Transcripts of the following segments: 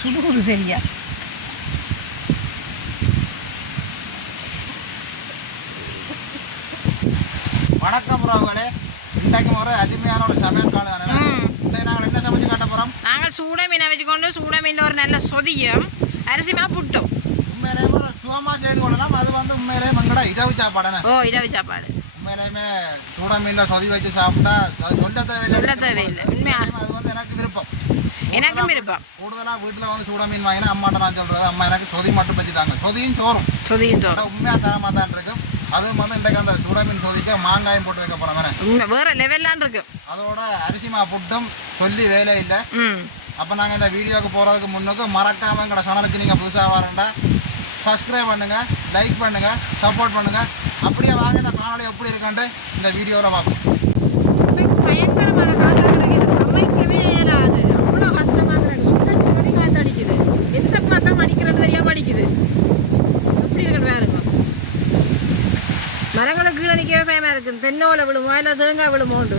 சுடுகுது சரியா. வணக்கம் ப்ரோகளே, இன்றைக்கு ஒரு அருமையான ஒரு சமையல் காலம். நாங்கள் என்ன சமைச்சு காட்ட போகிறோம்? நாங்கள் சூட மீனை வச்சுக்கொண்டு சூட மீன் ஒரு நல்ல சொதியும் அரிசிமா புட்டும் உண்மையிலேயே ஒரு சுகமாக செய்து கொள்ளலாம். அது உண்மையிலேயே எங்களோட இரவு சாப்பாடுன்னு. இரவு சாப்பாடு உண்மையிலேயுமே சூட மீனில் சொதி வச்சு சாப்பிட்டா அது சொல்ல தேவையில்லை. உண்மையாக அது எனக்கு விருப்பம். எனக்கும் விருப்பம். கூடுதலாக வீட்டில் சூட மீன் வாங்கினா அம்மாட்ட நான் சொல்கிறது, அம்மா எனக்கு சொதி மட்டும் வச்சு தாங்க. சொதியும் சோறும் உண்மையாக தரமாக தான் இருக்கும். அதுவும் இன்றைக்கு அந்த சூட மீன் சொதிக்க மாங்காயம் போட்டு வைக்க போகிறோம். வேற லெவல்லாம் இருக்கு. அதோட அரிசிமா புட்டும் சொல்லி வேலை இல்லை. அப்போ நாங்கள் இந்த வீடியோவுக்கு போகிறதுக்கு முன்னுக்கு மறக்காமல் எங்களோட சேனலுக்கு நீங்கள் புதுசாக வரேன்டா சப்ஸ்கிரைப் பண்ணுங்கள், லைக் பண்ணுங்கள், சப்போர்ட் பண்ணுங்கள். அப்படியே வாங்க இந்த காணொலி எப்படி இருக்கான்ட்டு இந்த வீடியோவில் பார்ப்போம். பயங்கரமான காற்று கிடைக்குது, சமைக்கவே இயலாது. அவ்வளோ கஷ்டமாக இருக்கு. காற்று அடிக்குது, எந்த பார்த்தா அடிக்கிறது தெரியாமல் அடிக்குது. எப்படி இருக்கு பாருங்க. மரங்களுக்கு கீழே நிற்கவே பயமாக இருக்குது. தென்னோலை விழுமோ இல்லை தேங்காய் விழுமோண்டு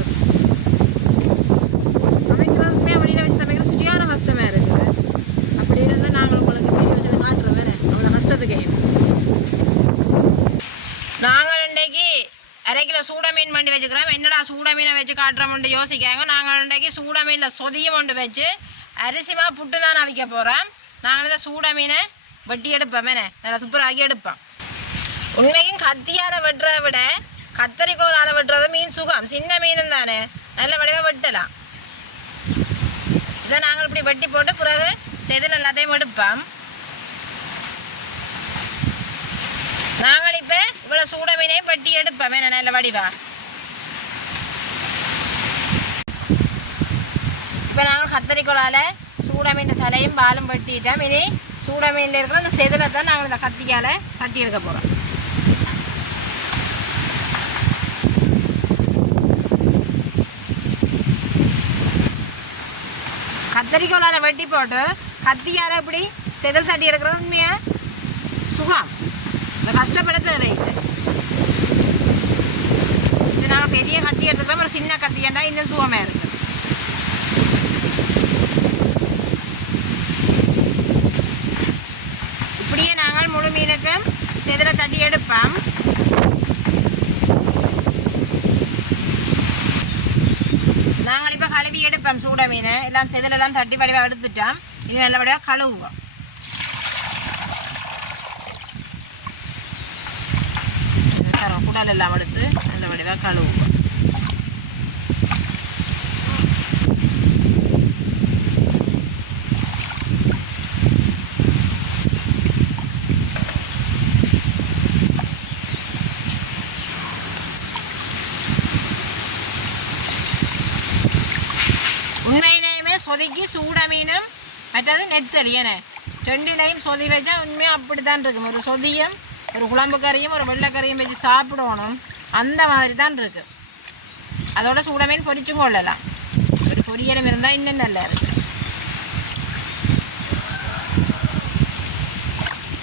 சமைக்கிறதுமே வெளியில் வச்சு சமைக்கிற சரியான கஷ்டமாக இருக்குது. அப்படி இருந்தால் நாங்கள் உங்களுக்கு வீடியோஸ் இதை காட்டுறோம் வேறு அவ்வளோ கஷ்டத்துக்கு. நாங்கள் இன்றைக்கு அரை கிலோ சூட மீன் பண்ணி வச்சுக்கிறோம். என்னடா சூட மீனை வச்சு காட்டுறோம்னு யோசிக்காங்க. நாங்கள் இன்றைக்கு சூட மீனில் சொதியும் கொண்டு வச்சு அரிசிமா புட்டு தான் அவிக்க போகிறோம். நாங்கள் இந்த சூட மீனை வெட்டி எடுப்போம், நல்லா சூப்பராகி எடுப்போம். உண்மைக்கும் கத்தியால் வெட்டுறதை விட கத்தரிக்கோளால் வெட்டுறது மீன் சுகம். சின்ன மீனும் தானே, நல்ல வடிவாக வெட்டலாம். இதை நாங்கள் இப்படி வெட்டி போட்டு பிறகு செதில் எல்லாத்தையும் எடுப்போம். நாங்கள் இப்போ இவ்வளோ சூட மீனையும் வெட்டி எடுப்போம், நல்ல வடிவா. இப்போ நாங்கள் கத்தரிக்கோளால் சூட மீன் தலையும் பாலும் வெட்டிட்டோம். இனி சூட மீனில் இருக்கிற அந்த செதிலை தான் நாங்கள் இந்த கத்தியால் கட்டி எடுக்க போகிறோம். கத்தரிக்கோளால் வெட்டி போட்டு கத்தியால் இப்படி செதில் சட்டி எடுக்கிறது உண்மையாக சுகம். இந்த கஷ்டப்பட தேவையில்லை. இது நாங்கள் பெரிய கத்தி எடுத்துக்கிறோம். ஒரு சின்ன கத்தியாண்டா இன்னும் சுகமாக இருக்குது. இப்படியே நாங்கள் முழு மீனுக்கும் செதிலை தட்டி எடுப்போம். நாங்கள் இப்போ கழுவி எடுப்போம் சூட மீன். எல்லாம் செதிலெல்லாம் தட்டி வடிவாக எடுத்துட்டோம். இது நல்லபடியாக கழுவுவோம். குடல் எல்லாம் எடுத்து நல்ல வடிவாக கழுவுவோம். உண்மையிலேயுமே சொதிக்கு சூட மீனும் மற்றது நெத்தலி ரெண்டுலையும் சொதி வச்சா உண்மையாக அப்படி தான் இருக்கும். ஒரு சொதியும் ஒரு குழம்பு கறியும் ஒரு வெள்ளைக்கறியும் வச்சு சாப்பிடணும், அந்த மாதிரி தான் இருக்குது. அதோட சூட மீன் பொரிச்சும் கொள்ளலாம். ஒரு பொரியலும் இருந்தால் இன்னும் நல்லா இருக்கு.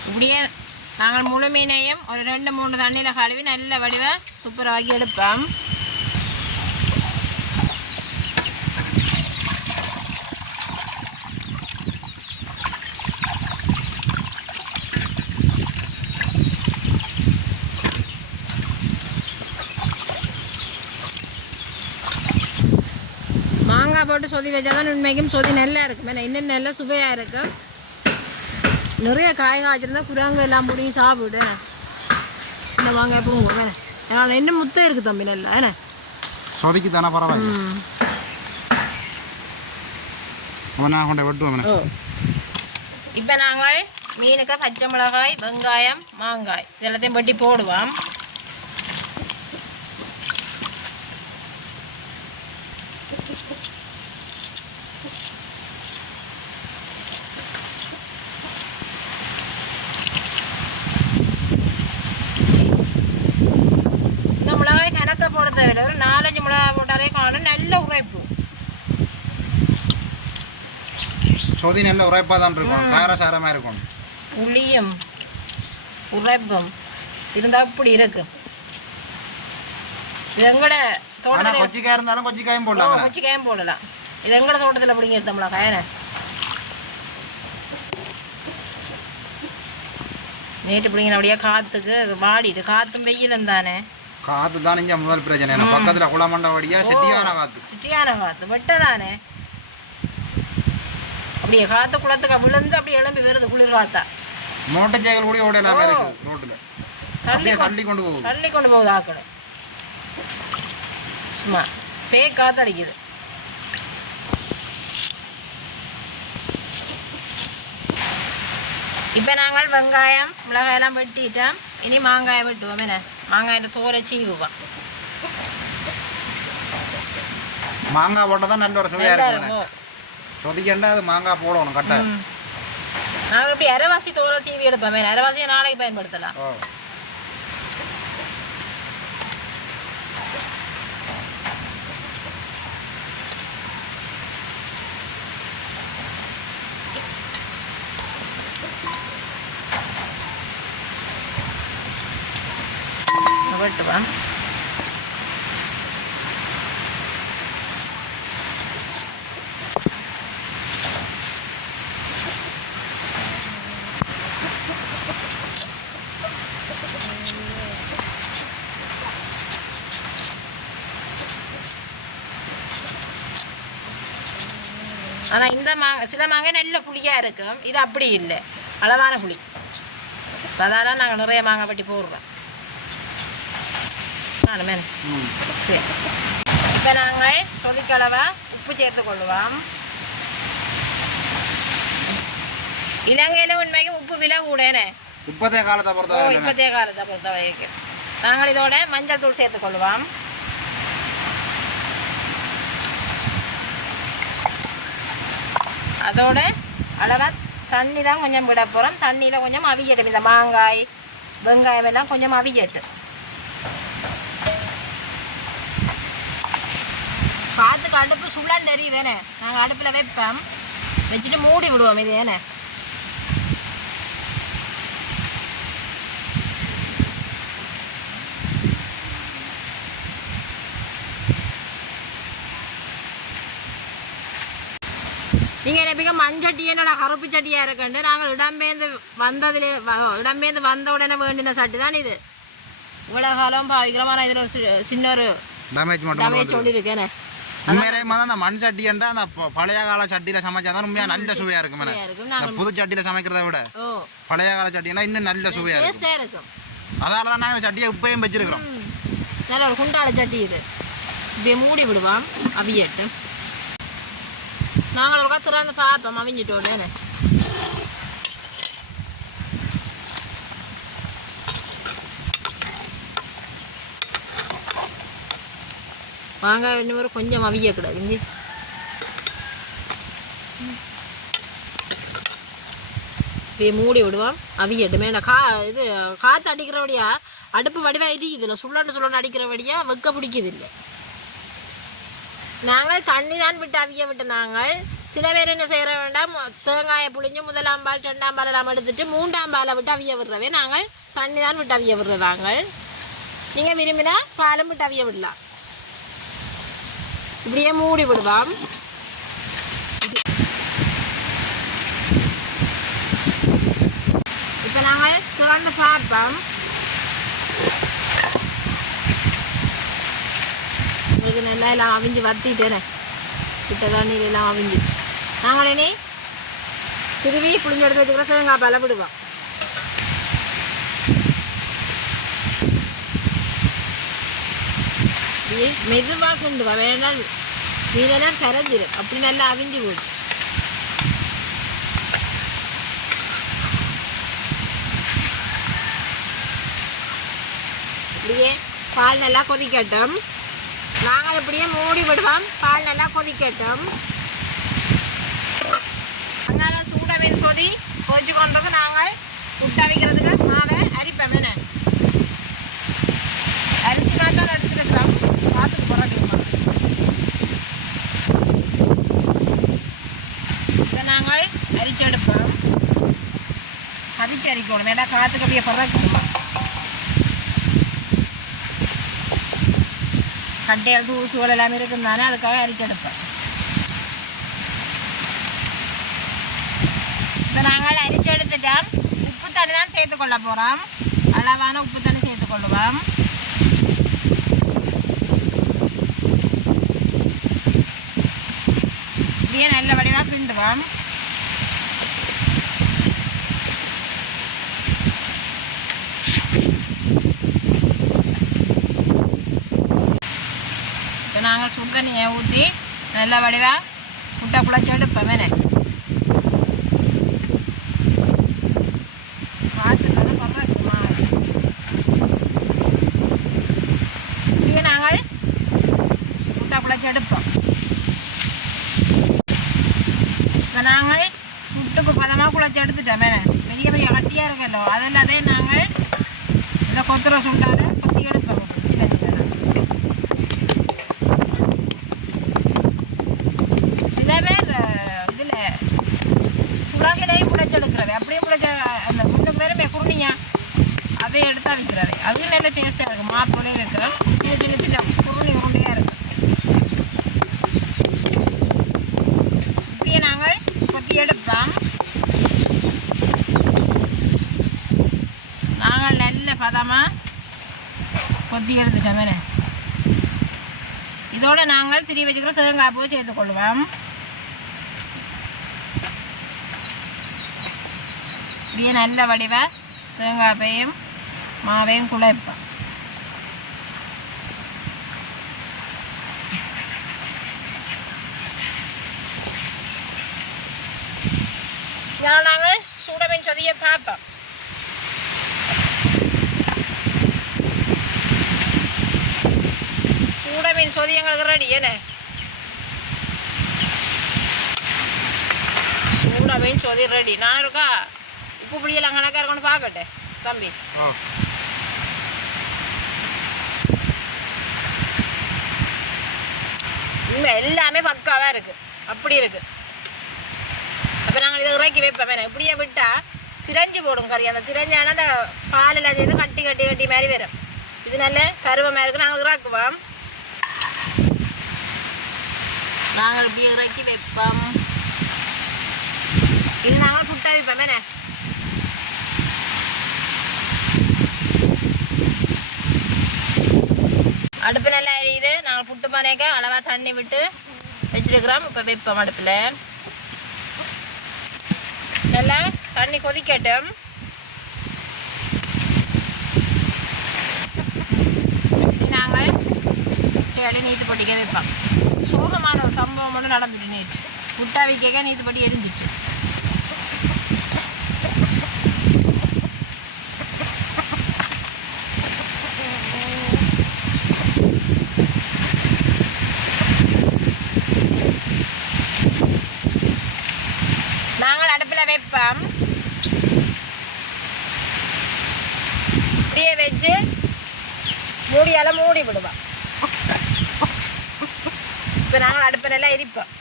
இப்படியே நாங்கள் முழு மீனையும் ஒரு 2-3 தண்ணியில் கழுவி நல்ல வடிவை சூப்பராகி எடுப்போம். மாங்காய் போட்டு சொதி வச்சா தான் உண்மைக்கும் சொதி நல்லா இருக்கும். இன்னும் நல்லா சுவையாக இருக்கும். நிறைய காய் காய்ச்சிருந்தா குரங்கு எல்லாம் பிடிங்கி சாப்பிடு. இந்த மாங்காய் பூங்க அதனால் இன்னும் முத்தம் இருக்குது தம்பி நல்லா சொதிக்கு தானே பரவாயில்ல. இப்போ நாங்கள் மீனுக்கு பச்சை மிளகாய், வெங்காயம், மாங்காய் இதெல்லாத்தையும் வெட்டி போடுவோம். இந்த மிளகாய் கணக்க போட தேவையில்லை. ஒரு 4-5 மிளகாய் போட்டாலே காணும் நல்ல உரைப்பு. சொதி நல்ல உரைப்பாக தான் இருக்கும், காரசாரமாக இருக்கும். புளியும் உரைப்பும் இருந்தால் அப்படி இருக்கு. இது எங்கட தோட்டத்தில் கொச்சிக்காய் இருந்தாலும் கொச்சிக்காயும் போடலாம். கொச்சிக்காயும் போடலாம். இது எங்கட தோட்டத்தில் பிடிங்க எடுத்த மிளகாய். நேற்று பிடிங்கின அப்படியே காற்றுக்கு வாடிட்டு காற்றும் வெயிலும் தானே. காற்று தானே இங்கே முதல் பிரச்சனை. பக்கத்தில் குளமண்ட வழியாக சிட்டியான காற்று. சிட்டியான காற்று வெட்ட தானே. அப்படியே காற்று குளத்துக்கு விழுந்து அப்படியே எழும்பி வருது குளிர் காத்தா. மோட்டர் சைக்கிள் கூட ஓடலாமே இருக்குது ரோட்டில். தள்ளி கொண்டு போகுது ஆக்களை. சும்மா பேய் காற்று அடிக்குது. இப்போ நாங்கள் வெங்காயம் மிளகாயெல்லாம் வெட்டிட்டோம். இனி மாங்காயை வெட்டுவோம். என்ன மாங்காயிட்ட தோலை சீவுவோம். மாங்காய் போட்டால் தான் நல்ல ஒரு சுவையாக இருக்கும். சொதிக்கண்டா அது மாங்காய் போடணும் கரெக்டாக. நாங்கள் இப்படி அரைவாசி தோலை சீவி எடுப்போம். அரைவாசியை நாளைக்கு பயன்படுத்தலாம். வெட்டுவா. ஆனால் இந்த சில மாங்காய் நல்ல புளியாக இருக்கும். இது அப்படி இல்லை, அளவான புளி. அதனால் நாங்கள் நிறைய மாங்காய் வெட்டி போடுவோம். சரி, இப்போ நாங்கள் சொதிக்களவா உப்பு சேர்த்து கொள்ளுவோம். இலங்கையில் உண்மைக்கு உப்பு விலை கூடனே. இப்போதைய காலத்தை பொறுத்த வரைக்கும் நாங்கள் இதோட மஞ்சள் தூள் சேர்த்து கொள்ளுவோம். அதோட அளவாக தண்ணி தான் கொஞ்சம் விட போகிறோம். தண்ணியில் கொஞ்சம் அவியட்டும். இந்த மாங்காய் வெங்காயம் எல்லாம் கொஞ்சம் அவியட்டு. பார்த்துக்கு அடுப்பு சுள்ளாண்டு எரியுதேனே. நாங்கள் அடுப்பில் வைப்போம். வச்சுட்டு மூடி விடுவோம். இது ஏனே நீங்கள் எப்படிங்க மண்சட்டி என்னோட கருப்பு சட்டியாக இருக்குண்டு. நாங்கள் இடம்பெயர்ந்து வந்த உடனே வேண்டின சட்டி தான் இது. இவ்வளோ காலம் பாவிக்கிறமான இதில் ஒரு சின்ன ஒரு டேமேஜ் சொல்லியிருக்கேனே. அந்த மண் சட்டியண்டா அந்த பழைய கால சட்டியில் சமைச்சா தான் உண்மையாக நல்ல சுவையாக இருக்கும். புது சட்டியில் சமைக்கிறத விட பழைய கால சட்டினா இன்னும் நல்ல சுவையாக இருக்கும். அதனால தான் நாங்கள் சட்டியை உப்பையும் வச்சிருக்கிறோம். நல்ல ஒரு குண்டாள சட்டி இது. இப்படியே மூடி விடுவோம் அவியட்டு. நாங்கள் ஒரு திறந்து பார்ப்போம் அவிஞ்சிட்டோன்னு. மாங்காய் இன்னும் கொஞ்சம் அவிய கூடாது. இஞ்சி இப்படியே மூடி விடுவோம் அவியட்டு. மேலே இது காற்று அடிக்கிறபடியா அடுப்பு வடிவாக இடிக்குது. இல்லை சுள்ளண்டு அடிக்கிறபடியா வெக்க பிடிக்குது. இல்லை நாங்கள் தண்ணி தான் விட்டு அவிய விட்டு. நாங்கள் சில பேர் என்ன செய்கிற வேண்டாம், தேங்காயை புளிஞ்சு முதலாம் பால் 2ஆம் பால் எல்லாம் எடுத்துட்டு 3ஆம் பாலை விட்டு அவிய விடுறவே. நாங்கள் தண்ணி தான் விட்டு அவிய விடுறது. நாங்கள் நீங்கள் விரும்பினா பாலும் விட்டு அவிய விடலாம். இப்படியே மூடி விடுவோம். இப்போ நாங்கள் திறந்து பார்ப்போம். உங்களுக்கு நல்லா எல்லாம் அவிஞ்சு வத்திட்டேனே. கிட்ட தண்ணியில் எல்லாம் அவிஞ்சு நாங்கள் இனி திருவி புளிஞ்சு எடுத்து வச்சுக்கிற தேங்காய் பாலை விடுவோம். இப்படியே மெதுவாக கொண்டு வேணால் மீனெல்லாம் கரைஞ்சிடும். அப்படி நல்லா அவிஞ்சு போடும். இப்படியே பால் நல்லா கொதிக்கட்டும். நாங்கள் இப்படியே மூடி விடுவோம். பால் நல்லா கொதிக்கட்டும். அதனால சூட மீன் சொதி கொதிச்சு கொண்டிருக்கு. நாங்கள் புட்டு அவிக்கிறதுக்கு மாவை அரிப்போம். என்ன அரிசி மாத்தான் எடுத்துருக்கிறோம். பார்த்துட்டு போகிறோம். இதை நாங்கள் அரிச்செடுப்போம். அரிக்கணும். ஏன்னா காற்றுக்கு அப்படியே பறக்கும். கட்டையால் தூசுகள் எல்லாமே இருக்குந்தானே, அதுக்காக அரிச்செடுப்பேன். இப்போ நாங்கள் அரிச்செடுத்துட்டோம். உப்பு தண்ணி தான் சேர்த்துக்கொள்ள போகிறோம். அளவான உப்பு தண்ணி சேர்த்துக்கொள்ளுவோம். இப்படியே நல்ல வடிவாக கிண்டுவோம். இப்போ நாங்கள் சுடு தண்ணியை ஊற்றி நல்ல வடிவாக முட்டை குழச்சி எடுப்போம். வேணே இப்படியே நாங்கள் முட்டை குழச்சி எடுப்போம். இப்போ நாங்கள் முட்டுக்கு பதமாக குழச்சி எடுத்துட்டோம். வேணே பெரிய பெரிய கட்டியாக இருக்கല്ലോ, அதெல்லாதே நாங்கள் இதை கொத்துற சுண்டால் கொத்தி எடுப்போம். சின்ன சில பேர் இதில் சுடாக்கிலையும் புழைச்செடுக்கிறது, அப்படியே புழைச்ச அந்த முன்னுக்கு வேறுமே குருணியா அதை எடுத்தா விற்கிறது. அது நல்ல டேஸ்ட்டாக இருக்குது. மாப்போலே இருக்குது. சின்ன சின்ன சின்ன குருணி உருண்டையாக இருக்குது. இப்படியே நாங்கள் கொத்தி எடுப்போம். நாங்கள் நல்ல பதமாக கொத்தி எடுத்துட்டோம். வேணே இதோடு நாங்கள் திரி வச்சுக்கிற தேங்காய் பூ சேர்த்துக்கொள்வோம். இப்படியே நல்ல வடிவாக தேங்காயையும் மாவையும் குழைப்போம். நாங்கள் சூடமீன் சொதியை பார்ப்போம். சூடமீன் சொதி எங்களுக்கு ரெடி. என்ன சூடமீன் சொதி ரெடி. நான் இருக்கா உப்பு புளியெல்லாம் கணக்காக இருக்கணும் பார்க்கட்டே தம்பி. இன்னும் எல்லாமே பக்காவாக இருக்குது. அப்படி இருக்குது. அப்போ நாங்கள் இதை இறக்கி வைப்போம். வேணும் இப்படியே விட்டால் திரஞ்சு போடும் கறி. அந்த திரஞ்சான அந்த பாலில் சேர்ந்து கட்டி கட்டி கட்டி மாதிரி வரும். இது நல்ல பருவமாக இருக்குது. நாங்கள் இறக்குவோம். நாங்கள் இப்படி இறக்கி வைப்போம். இது நாங்கள் புட்டா வைப்போம். என்ன அடுப்பு நல்லா எரியுது. நாங்கள் புட்டு பானைக்க அளவாக தண்ணி விட்டு வச்சுருக்கிறோம். இப்போ வைப்போம் அடுப்பில். நல்லா தண்ணி கொதிக்கட்டும். நாங்கள் அடி நீத்து பொட்டிக்க வைப்போம். சோகமான ஒரு சம்பவம் ஒன்று நடந்துட்டு நேற்று. புட்டா வைக்க நீத்து பொட்டி எரிஞ்சிட்டு. நாங்கள் அடுப்பில் வைப்போம். இப்படியே வச்சு மூடியால் மூடி விடுவோம். இப்போ நாங்கள் அடுப்பை நல்லா எரிப்போம்.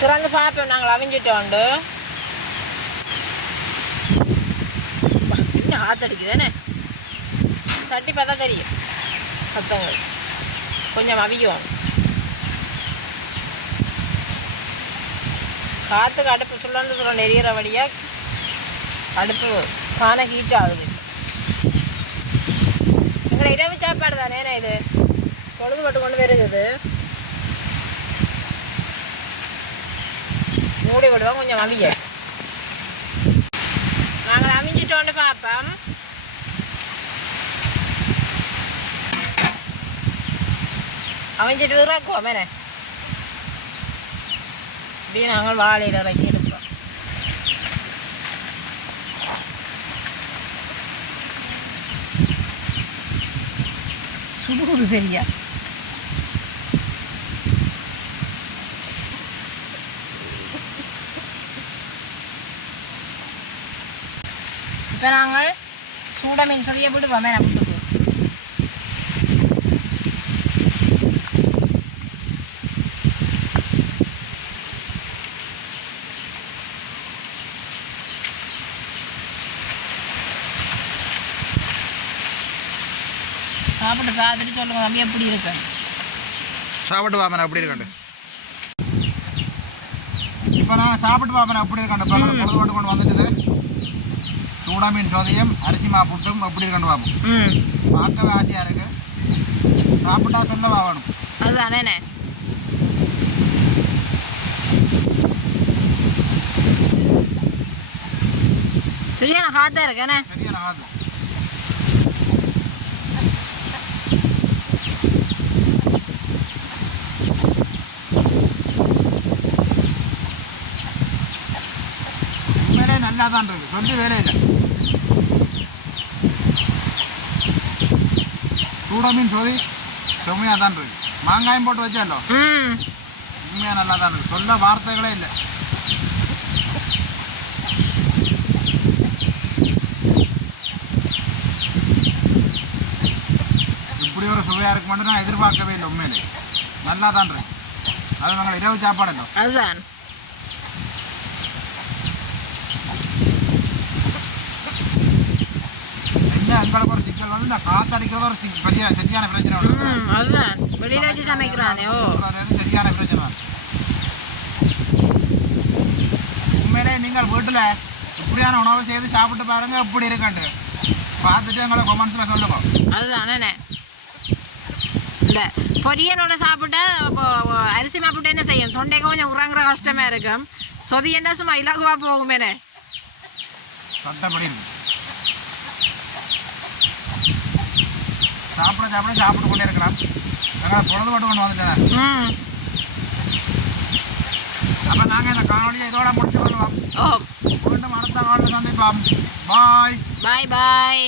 திறந்து பார்ப்போம். நாங்கள் அவிஞ்சிட்டோண்டு இன்னும் ஆத்தடிக்குதானே தட்டி பார்த்தா தெரியும் சத்தங்கள். கொஞ்சம் அவியும். காற்றுக்கு அடுப்பு சுள்ளண்டு எரியிற வழியாக அடுப்பு பானை ஹீட் ஆகுது. எங்களை இரவு சாப்பாடு தானே இது பொழுதுபட்டு கொண்டு வருகுது. மூடி விடுவோம். கொஞ்சம் அவிய நாங்கள் அவிஞ்சிட்டோண்டு பார்ப்போம். அவிஞ்சிட்டு இறக்குவோம். என்ன இப்படியே நாங்கள் வாழையில் இறக்கி எடுப்போம். சுடுகுது சரியா. இப்போ நாங்கள் சூட மீன் சொதிய விடுவோம். வேணா புட்டுக்கு சாப்பிட்டு பார்த்துட்டு சொல்லுங்க தம்பி எப்படி இருக்கு. சாப்பிட்டு வாமன் அப்படி இருக்கண்டு. இப்போ நான் சாப்பிட்டு பார்ப்பேன் எப்படி இருக்கேன் பொழுது போட்டு கொண்டு வந்துட்டுது சூடா மீன் சோதியம் அரிசி மா புட்டும் எப்படி இருக்கேன்னு பார்ப்போம் பார்க்கவே ஆசையாக இருக்கு சாப்பிட்டா சொல்லவா வேணும் அதுதானே சரியான ஹாட்டாக இருக்கேண்ணே சரியான ஆகும் உண்மையிலே நல்லா தான் இருக்குது சொல்லி வேலை இல்லை சூடா மீன் சோதி செம்மையாக தான் இருக்குது மாங்காயம் போட்டு வச்சாலோ உண்மையாக நல்லா தான் இருக்குது சொல்ல வார்த்தைகளே இல்லை இப்படி ஒரு சுவையாக இருக்கு மட்டும் நான் எதிர்பார்க்கவே இல்லை உண்மையிலே நல்லா தான் இருக்கு அது நாங்கள் இரவு சாப்பாடு இல்லை அதுதான் என்ன எங்களுக்கு ஒரு சிக்கல் வந்து இந்த காத்தடிக்கிறது ஒரு பெரிய சரியான பிரச்சனை உண்டு. அதுதான் வெளியில் வச்சு சமைக்கிறானே ஓ அது வந்து சரியான பிரச்சனை உண்மையிலே நீங்கள் வீட்டில் இப்படியான உணவை செய்து சாப்பிட்டு பாருங்க எப்படி இருக்காண்டு பார்த்துட்டு எங்களை கொமெண்ட்ஸில் சொல்லுங்க அதுதானே இந்த பொரியனோட சாப்பிட்டா அரிசி மாப்பிட்டு என்ன செய்யும் தொண்டைக்கு கொஞ்சம் உறங்குற கஷ்டமாக இருக்கும் சொதியண்டா சும்மா இலகுவாக போகுமேனே சொத்தப்படி இருக்கு சாப்பிட்டு கொண்டே இருக்கலாம் எங்களை பொழுது போட்டு கொண்டு வந்துட்டேன் அப்போ நாங்கள் இந்த காணொலியை இதோட முடிச்சு கொள்ளுவோம் ஓ மீண்டும் அடுத்த காணொலி சந்திப்போம் பாய் பாய் பாய்